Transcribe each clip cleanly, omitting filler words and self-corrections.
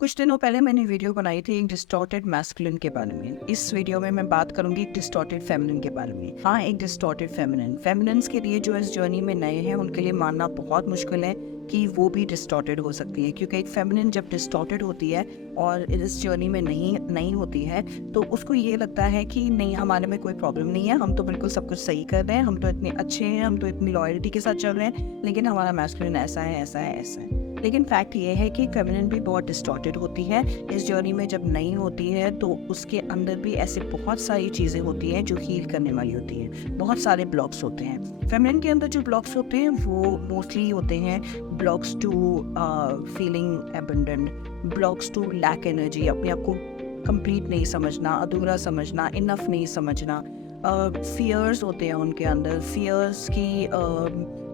कुछ दिनों पहले मैंने वीडियो बनाई थी एक डिस्टॉर्टेड मैस्कुलिन के बारे में। इस वीडियो में मैं बात करूंगी एक डिस्टॉर्टेड फेमिनिन के बारे में। हाँ, एक डिस्टॉर्टेड फेमिनिन। फेमिनिन्स के लिए जो इस जर्नी में नए हैं उनके लिए मानना बहुत मुश्किल है कि वो भी डिस्टॉर्टेड हो सकती है, क्योंकि एक फेमिनिन जब डिस्टॉर्टेड होती है और इस जर्नी में नहीं होती है तो उसको ये लगता है कि नहीं, हमारे में कोई प्रॉब्लम नहीं है, हम तो बिल्कुल सब कुछ सही कर रहे हैं, हम तो इतने अच्छे हैं, हम तो इतनी लॉयल्टी के साथ चल रहे हैं, लेकिन हमारा मैस्कुलिन ऐसा है, ऐसा है, ऐसा है। लेकिन फैक्ट ये है कि फेमिनिन भी बहुत डिस्टॉर्टेड होती है। इस जर्नी में जब नहीं होती है तो उसके अंदर भी ऐसे बहुत सारी चीज़ें होती हैं जो हील करने वाली होती हैं। बहुत सारे ब्लॉक्स होते हैं फेमिनिन के अंदर। जो ब्लॉक्स होते हैं वो मोस्टली होते हैं blocks to feeling abundant, blocks to lack energy, अपने आप को कंप्लीट नहीं समझना, अधूरा समझना, इनफ नहीं समझना। फियर्स होते हैं उनके अंदर, फियर्स की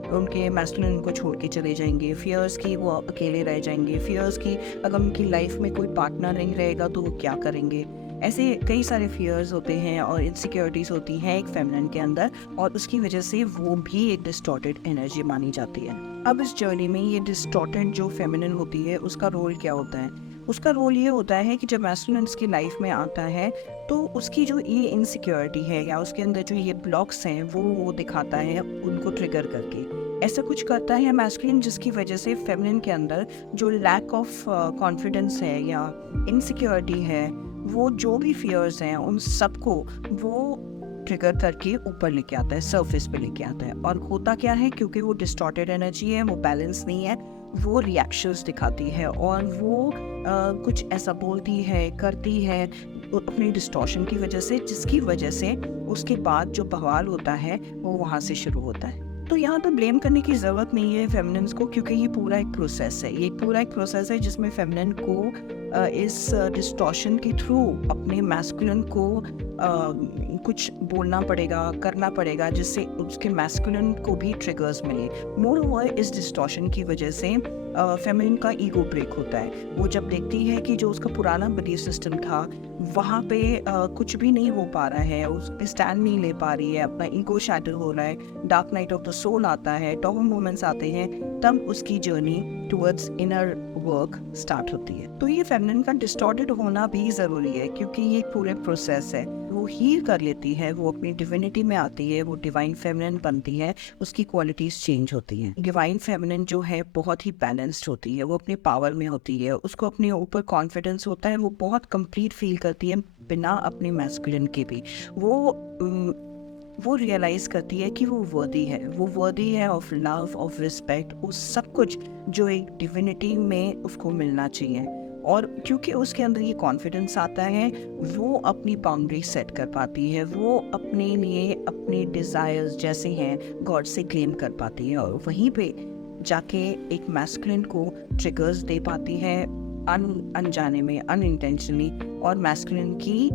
उनके मैस्कुलिन को छोड़ के चले जाएंगे, फियर्स की वो अकेले रह जाएंगे, फियर्स की अगर उनकी लाइफ में कोई पार्टनर नहीं रहेगा तो वो क्या करेंगे। ऐसे कई सारे फियर्स होते हैं और इनसिक्योरिटीज़ होती हैं एक फेमिनिन के अंदर, और उसकी वजह से वो भी एक डिस्टॉर्टेड एनर्जी मानी जाती है। अब इस जर्नी में ये डिस्टॉर्टेड जो फेमिनिन होती है उसका रोल क्या होता है? उसका रोल ये होता है कि जब मैस्कुलिन उसकी लाइफ में आता है तो उसकी जो ये इनसिक्योरिटी है या उसके अंदर जो ये ब्लॉक्स हैं वो दिखाता है, उनको ट्रिगर करके ऐसा कुछ करता है मैस्कुलिन, जिसकी वजह से फेमिनिन के अंदर जो लैक ऑफ कॉन्फिडेंस है या इनसिक्योरिटी है, वो जो भी फियर्स हैं उन सबको वो ट्रिगर करके ऊपर लेके आता है, सरफेस पे लेके आता है। और होता क्या है, क्योंकि वो डिस्टॉर्टेड एनर्जी है, वो बैलेंस नहीं है, वो रिएक्शंस दिखाती है और वो कुछ ऐसा बोलती है, करती है अपनी डिस्टॉर्शन की वजह से, जिसकी वजह से उसके बाद जो बवाल होता है वो वहाँ से शुरू होता है। तो यहाँ पे ब्लेम करने की ज़रूरत नहीं है फेमिनिन्स को, क्योंकि ये पूरा एक प्रोसेस है। ये पूरा एक प्रोसेस है जिसमें फेमिनिन को इस डिस्टॉर्शन के थ्रू अपने मैस्कुलिन को कुछ बोलना पड़ेगा, करना पड़ेगा, जिससे उसके मैस्कुलिन को भी ट्रिगर्स मिले। मोर ओवर इस डिस्टॉर्शन की वजह से फेमिनिन का ईगो ब्रेक होता है। वो जब देखती है कि जो उसका पुराना बिलीफ सिस्टम था वहाँ पे कुछ भी नहीं हो पा रहा है, उस पे स्टैंड नहीं ले पा रही है, अपना ईगो शैटर हो रहा है, dark night of the soul आता है, टॉप मोमेंट्स आते हैं, तब उसकी journey towards inner work start होती है। तो ये फेमिनिन का डिस्टॉर्टेड होना भी ज़रूरी है, क्योंकि ये पूरे प्रोसेस है। वो हील कर लेती है, वो अपनी डिविनिटी में आती है, वो डिवाइन फेमिनिन बनती है, उसकी क्वालिटीज़ चेंज होती हैं। डिवाइन फेमिनिन जो है बहुत ही बैलेंस्ड होती है, वो अपने पावर में होती है, उसको अपने ऊपर कॉन्फिडेंस होता है, वो बहुत कंप्लीट फील करती है बिना अपने मैस्कुलिन के भी। वो रियलाइज़ करती है कि वो वर्दी है ऑफ लव, ऑफ रिस्पेक्ट, उस सब कुछ जो एक डिविनिटी में उसको मिलना चाहिए। और क्योंकि उसके अंदर ये कॉन्फिडेंस आता है, वो अपनी बाउंड्री सेट कर पाती है, वो अपने लिए अपने डिज़ायर्स जैसे हैं गॉड से क्लेम कर पाती है, और वहीं पे जाके एक मैस्कुलिन को ट्रिगर्स दे पाती है अनजाने में, अनइंटेंशनली, और मैस्कुलिन की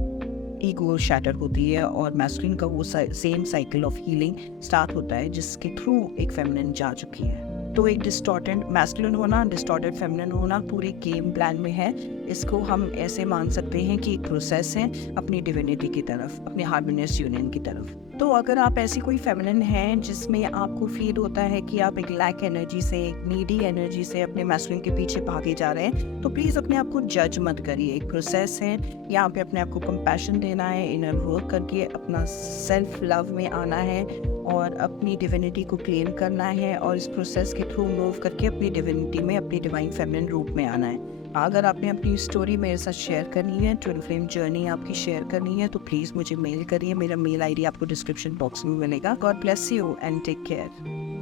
ईगो शैटर होती है और मैस्कुलिन का वो same cycle of healing start होता है, जिसके थ्रू एक फेमिनिन जा चुकी है। तो एक डिस्टॉर्टेड मैस्कुलिन होना, डिस्टॉर्टेड फेमिनिन होना पूरे गेम प्लान में है। इसको हम ऐसे मान सकते हैं कि एक प्रोसेस है अपनी डिविनिटी की तरफ, अपने हार्मोनियस यूनियन की तरफ। तो अगर आप ऐसी कोई फेमिनिन हैं जिसमें आपको फील होता है कि आप एक लैक एनर्जी से, एक नीडी एनर्जी से अपने मैस्कुलिन के पीछे भागे जा रहे हैं, तो प्लीज़ अपने आप को जज मत करिए। एक प्रोसेस है, यहाँ पे अपने आप को कंपैशन देना है, इनर वर्क करके अपना सेल्फ लव में आना है और अपनी डिविनिटी को क्लेम करना है, और इस प्रोसेस के थ्रू मूव करके अपनी डिविनिटी में, अपनी डिवाइन फेमिनिन रूप में आना है। अगर आपने अपनी स्टोरी मेरे साथ शेयर करनी है, ट्विन फ्लेम जर्नी आपकी शेयर करनी है, तो प्लीज़ मुझे मेल करिए। मेरा मेल आईडी आपको डिस्क्रिप्शन बॉक्स में मिलेगा। God bless you and take care.